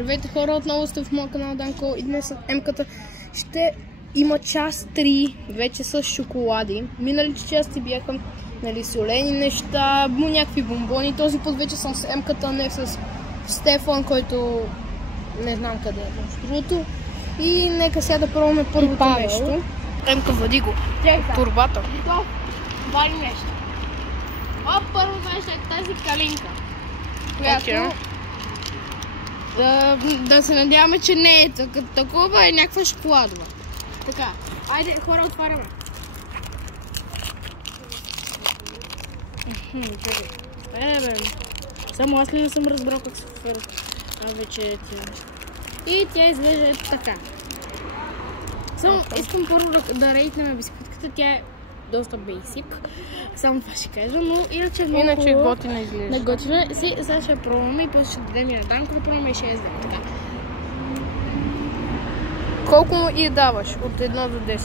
Здравейте хора, отново сте в моя канал Данко и днес Емката ще има част 3, вече с шоколади. Миналите части бяха солени неща, някакви бомбони. Този път вече съм с Емката, не с Стефан, който не знам къде е между другото. И нека сега да пробваме първото нещо. Емка, води го. Турбата. Вали нещо. Първото нещо е тази калинка, която... Да се надяваме, че не е такова, е някаква шоколадова. Така, айде хора, отваряме. Само аз ли не съм разбрал как се отваря вече тя. И тя изглежда така. Само искам първо да рейтнем бисквитката, тя е доста бейсик. Само това ще кажа, но иначе много хубаво. Иначе готина изглежда. Не готина. Сега ще пробваме и после ще дадем и на Данко да пробваме и ще яздем. Така. Колко му и даваш? От 1 до 10?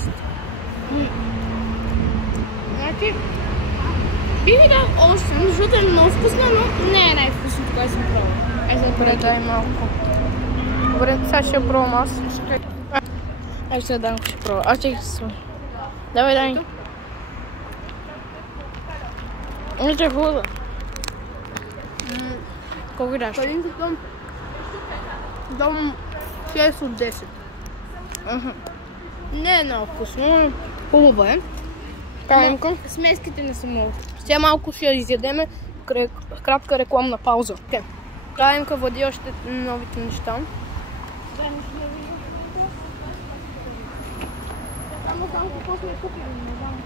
Значи, бих ви дал 8, защото е много вкусна, но не е най-вкусното, което съм пробвала. Добре, дай малко. Добре, сега ще я пробвам аз. Ай, сега Данко ще пробва. Аз чекай се. Давай, дай. Иначе е хубава. Колко даш? Калинката дам 6 от 10. Не е много вкусно, хубаво е. Калинка. Смеските не са много. Сега малко ще я изядеме. Кратка рекламна пауза. Калинка, води още новите неща. Само какво сме купили, не знам.